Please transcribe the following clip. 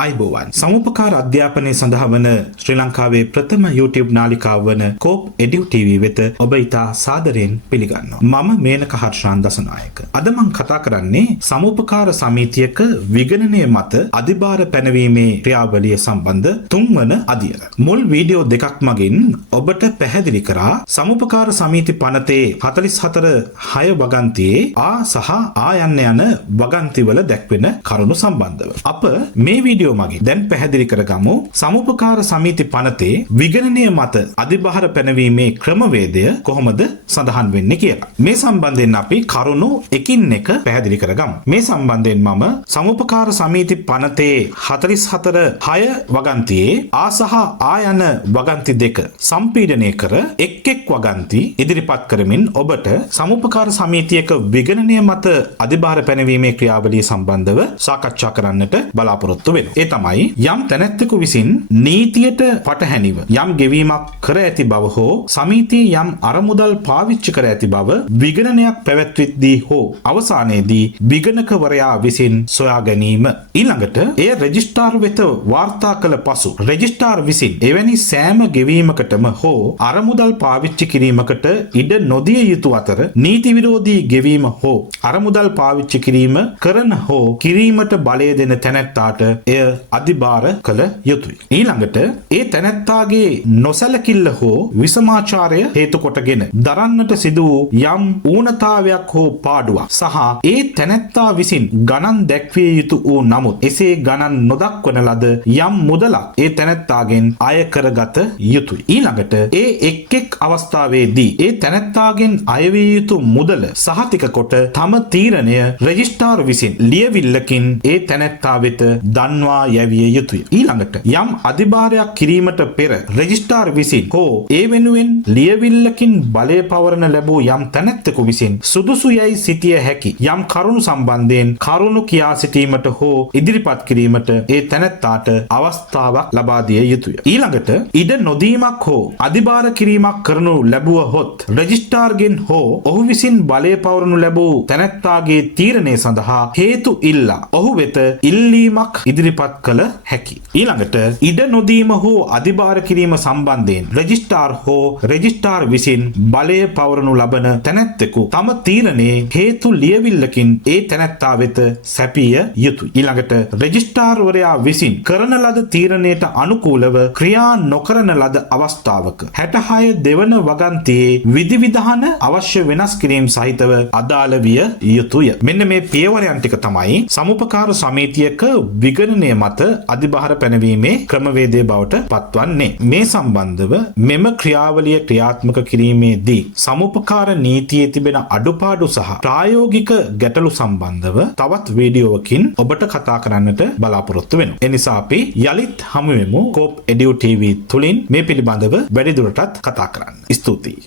අයිබෝවන් සමුපකාර අධ්‍යාපනය සඳහා වන ශ්‍රී ලංකාවේ ප්‍රථම YouTube නාලිකාව වන කෝප් එඩියු TV වෙත ඔබ ඉතා සාදරයෙන් පිළිගන්නවා. මම මේනක හර්ෂාන් දසනායක. අද මම කතා කරන්නේ සමුපකාර සමිතියක විගණනය මත අධිභාර පැනවීමේ ක්‍රියාවලිය සම්බන්ධ තුන්වන අදියර. මුල් වීඩියෝ දෙකක් මගින් ඔබට පැහැදිලි කරා සමුපකාර සමිති පනතේ 44/6 වගන්තියේ ආ සහ ආ යන වගන්තිවල දැක්වෙන කරුණු සම්බන්ධව. අප මේ වීඩියෝ මගින් දැන් පැහැදිලි කරගමු සමුපකාර සමිති පනතේ විගණනය මත අධිභාර පැනවීමේ ක්‍රමවේදය කොහොමද සඳහන් වෙන්නේ කියලා. මේ සම්බන්ධයෙන් අපි කරුණු එකින් එක පැහැදිලි කරගමු. මේ සම්බන්ධයෙන් මම සමුපකාර සමිති පනතේ 44/6 වගන්තියේ ආ සහ ආ යන වගන්ති දෙක සම්පීඩනය කර එක් වගන්ති ඉදිරිපත් කරමින් ඔබට සමුපකාර සමිතියක විගණනය මත අධිභාර පැනවීමේ ක්‍රියාවලිය සම්බන්ධව සාකච්ඡා කරන්නට බලාපොරොත්තු වෙනවා. ඒ තමයි යම් තැනැත්තෙකු විසින් නීතියට පටහැනිව යම් ගෙවීමක් කර ඇති බව හෝ සමිතියේ යම් අරමුදල් පාවිච්චි කර ඇති බව විගණනයක් පැවැත්වෙද්දී හෝ අවසානයේදී විගණකවරයා විසින් සොයා ගැනීම. ඊළඟට එය රෙජිස්ට්‍රාර් වෙත වාර්තා කළ පසු රෙජිස්ට්‍රාර් විසින් එවැනි සෑම ගෙවීමකටම හෝ අරමුදල් පාවිච්චි කිරීමකට ඉඩ නොදිය යුතු අතර නීති විරෝධී ගෙවීම හෝ අරමුදල් පාවිච්චි කිරීම කරන හෝ කිරීමට බලය දෙන තැනැත්තාට එය අධිභාර කළ යුතුයි. ඊළඟට ඒ තැනැත්තාගේ නොසැලකිල්ල හෝ විසමාචාරය හේතු කොටගෙන දරන්නට සිදු වූ යම් ඌනතාවයක් හෝ පාඩුවක් සහ ඒ තැනැත්තා විසින් ගණන් දැක්විය යුතු වූ නමුත් එසේ ගණන් නොදක්වන ලද යම් මුදලක් ඒ තැනැත්තාගෙන් අය කරගත යුතුයි. ඊළඟට ඒ එක් අවස්ථාවේදී ඒ තැනැත්තාගෙන් අයවිය යුතු මුදල සහතික කොට තම තීරණය රෙජිස්ට්‍රාර් විසින් ලියවිල්ලකින් ඒ තැනැත්තා වෙත දන්වා යැවිය යුතුය. ඊළඟට යම් අධිභාරයක් කිරීමට පෙර රෙජිස්ට්‍රාර් විසින් හෝ ඒ වෙනුවෙන් ලියවිල්ලකින් බලය පවරන ලැබූ යම් තැනැත්තෙකු විසින් සුදුසු යයි සිටිය හැකි යම් කරුණු සම්බන්ධයෙන් කරුණු කියා සිටීමට හෝ ඉදිරිපත් කිරීමට ඒ තැනැත්තාට අවස්ථාවක් ලබා දිය යුතුය. ඊළඟට ඉඩ නොදීමක් හෝ අධිභාර කිරීමක් කරනු ලැබුවහොත් රෙජිස්ට්‍රාර්ගෙන් හෝ ඔහු විසින් බලය පවරනු ලැබූ තැනැත්තාගේ තීරණය සඳහා හේතු ඉල්ලා ඔහු වෙත ඉල්ලීමක් ඉදිරිපත් කළ හැකි. ඊළඟට ඉඩ නොදීම හෝ අධිභාර කිරීම සම්බන්ධයෙන් රෙජිස්ට්‍රාර් හෝ රෙජිස්ට්‍රාර් විසින් බලය පවරනු ලබන තැනැත්තෙකු තම තීරණයේ හේතු ලියවිල්ලකින් ඒ තැනැත්තා වෙත සැපිය යුතුයි. ඊළඟට රෙජිස්ට්‍රාර්වරයා විසින් කරන ලද තීරණයට අනුකූලව ක්‍රියා නොකරන ලද අවස්ථාවක 66 දෙවන වගන්තියේ විධිවිධාන අවශ්‍ය වෙනස් කිරීම සහිතව අදාළ විය යුතුය. මෙන්න මේ පියවරයන් ටික තමයි සමුපකාර සමිතියක විගණනය මත අධිභාර පැනවීමේ ක්‍රමවේදය බවට පත්වන්නේ. මේ සම්බන්ධව මෙම ක්‍රියාවලිය ක්‍රියාත්මක කිරීමේදී සමුපකාර නීතියේ තිබෙන අඩුපාඩු සහ ප්‍රායෝගික ගැටලු සම්බන්ධව තවත් වීඩියෝවකින් ඔබට කතා කරන්නට බලාපොරොත්තු වෙනවා. එනිසා අපි යලිත් හමු වෙමු කෝප් එඩියු TV තුලින් මේ පිළිබඳව වැඩිදුරටත් කතා කරන්න. ස්තුතියි.